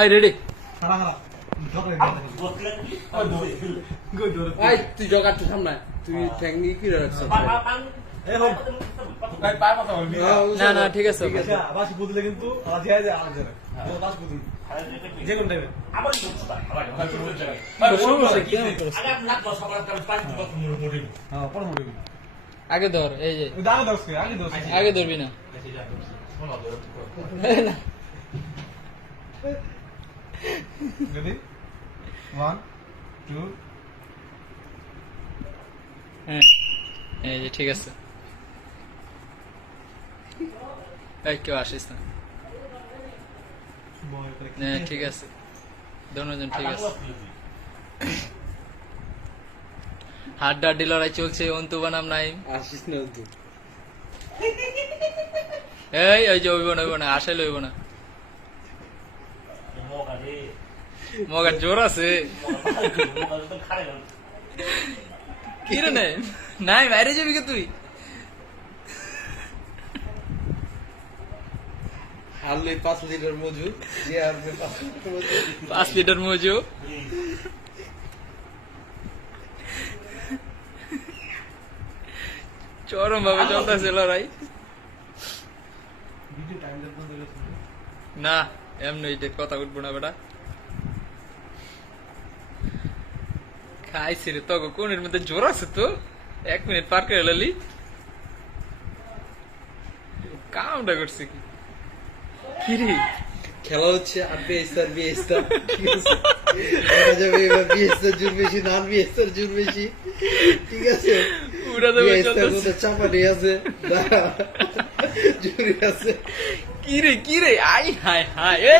এই রেডি তুই জগার তো সামনে তুই ঠ্যাং নিয়ে কি রাখছিস না না ঠিক আছে বুঝলে কিন্তু যে কোন টাইমে আগে ধর এই যে আগে ধরবি না Ready? 1, 2. হ্যাঁ এই যে ঠিক আছে এই কেউ আসিস না হ্যাঁ ঠিক আছে দুজন ঠিক আছে হাড্ডাহাড্ডি লড়াই চলছে অন্তু বানাম নাই আসিস না তুই এই ওই যে হইব না আসলে হইব না মগার জোর আছে কি রে নাই বাইরে যাবি কে তুই হারলে 5 লিটার মজু যে হারবে 5 লিটার মজু চরম ভাবে চলতেছে লড়াই না এমনি কথা উঠবো না বেটা খাইছি রে তো কোনের মধ্যে জোর আছে তো 1 মিনিট পার করে লালি কামটা করছি কি রে খেলা হচ্ছে আর বিএসআর ঠিক আছে দেখা যাবে এবার বিএসআর জুন বেশি নন বিএসআর জুন বেশি ঠিক আছে উড়া যাবে বিএসআর মধ্যে চাপানি আছে জুরি আছে কি রে আই হাই হাই এ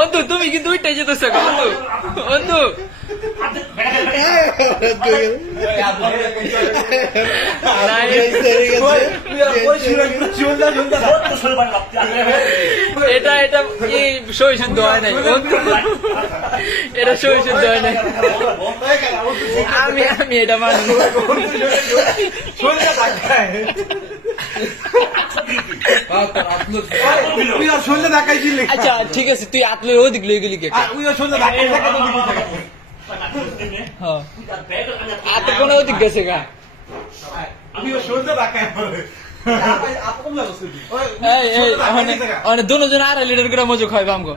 অন্তু তুমি কিন্তু ওইটাই যেতেছ অন্তু এটা সই শুদ্ধ হয় নাই এটা সই শুদ্ধ হয় নাই আমি এটা মানি আচ্ছা ঠিক আছে তুই আতলের ওদিক লয়ে গেলি কে আতে কোন ওদিক গেছে গা দুজন 2.5 লিটার করে মজু খাইবা আমগো